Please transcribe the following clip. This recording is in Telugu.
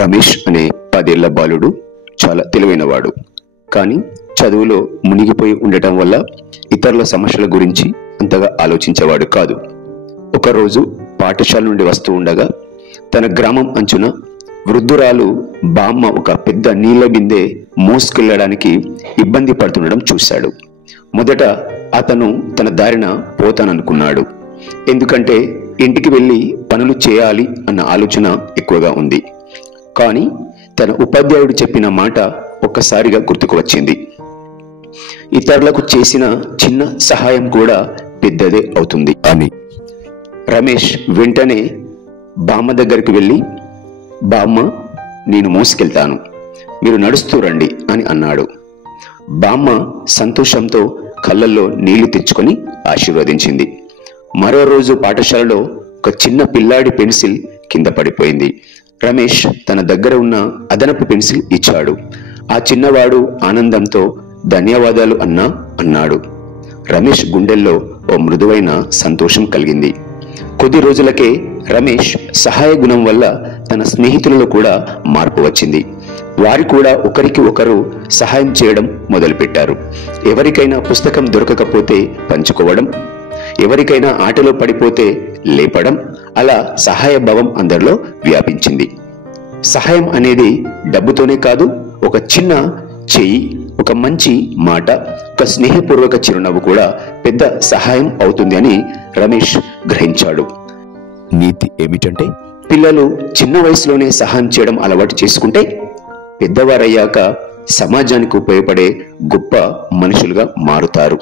రమేష్ అనే 10 ఏళ్ల బాలుడు చాలా తెలివైనవాడు. కానీ చదువులో మునిగిపోయి ఉండటం వల్ల ఇతరుల సమస్యల గురించి అంతగా ఆలోచించేవాడు కాదు. ఒకరోజు పాఠశాల నుండి వస్తూ ఉండగా తన గ్రామం అంచున వృద్ధురాలు బామ్మ ఒక పెద్ద నీళ్ల బిందె మోసుకెళ్లడానికి ఇబ్బంది పడుతుండడం చూశాడు. మొదట అతను తన దారిన పోతాననుకున్నాడు. ఎందుకంటే ఇంటికి వెళ్ళి పనులు చేయాలి అన్న ఆలోచన ఎక్కువగా ఉంది. కానీ తన ఉపాధ్యాయుడు చెప్పిన మాట ఒక్కసారిగా గుర్తుకు వచ్చింది. ఇతరులకు చేసిన చిన్న సహాయం కూడా పెద్దదే అవుతుంది అని. రమేష్ వెంటనే బామ్మ దగ్గరికి వెళ్ళి, బామ్మ, నేను మోసుకెళ్తాను, మీరు నడుస్తూ రండి అని అన్నాడు. బామ్మ సంతోషంతో కళ్ళల్లో నీళ్లు తెచ్చుకొని ఆశీర్వదించింది. మరో రోజు పాఠశాలలో ఒక చిన్న పిల్లాడి పెన్సిల్ కింద పడిపోయింది. రమేష్ తన దగ్గర ఉన్న అదనపు పెన్సిల్ ఇచ్చాడు. ఆ చిన్నవాడు ఆనందంతో ధన్యవాదాలు అన్నాడు. రమేష్ గుండెల్లో ఓ మృదువైన సంతోషం కలిగింది. కొద్ది రోజులకే రమేష్ సహాయ గుణం వల్ల తన స్నేహితులలో కూడా మార్పు వచ్చింది. వారు కూడా ఒకరికి ఒకరు సహాయం చేయడం మొదలుపెట్టారు. ఎవరికైనా పుస్తకం దొరకకపోతే పంచుకోవడం, ఎవరికైనా ఆటలో పడిపోతే లేపడం, అలా సహాయ భావం అందరిలో వ్యాపించింది. సహాయం అనేది డబ్బుతోనే కాదు, ఒక చిన్న చెయ్యి, ఒక మంచి మాట, ఒక స్నేహపూర్వక చిరునవ్వు కూడా పెద్ద సహాయం అవుతుంది అని రమేష్ గ్రహించాడు. నీతి ఏమిటంటే, పిల్లలు చిన్న వయసులోనే సహాయం చేయడం అలవాటు చేసుకుంటే పెద్దవారయ్యాక సమాజానికి ఉపయోగపడే గొప్ప మనుషులుగా మారుతారు.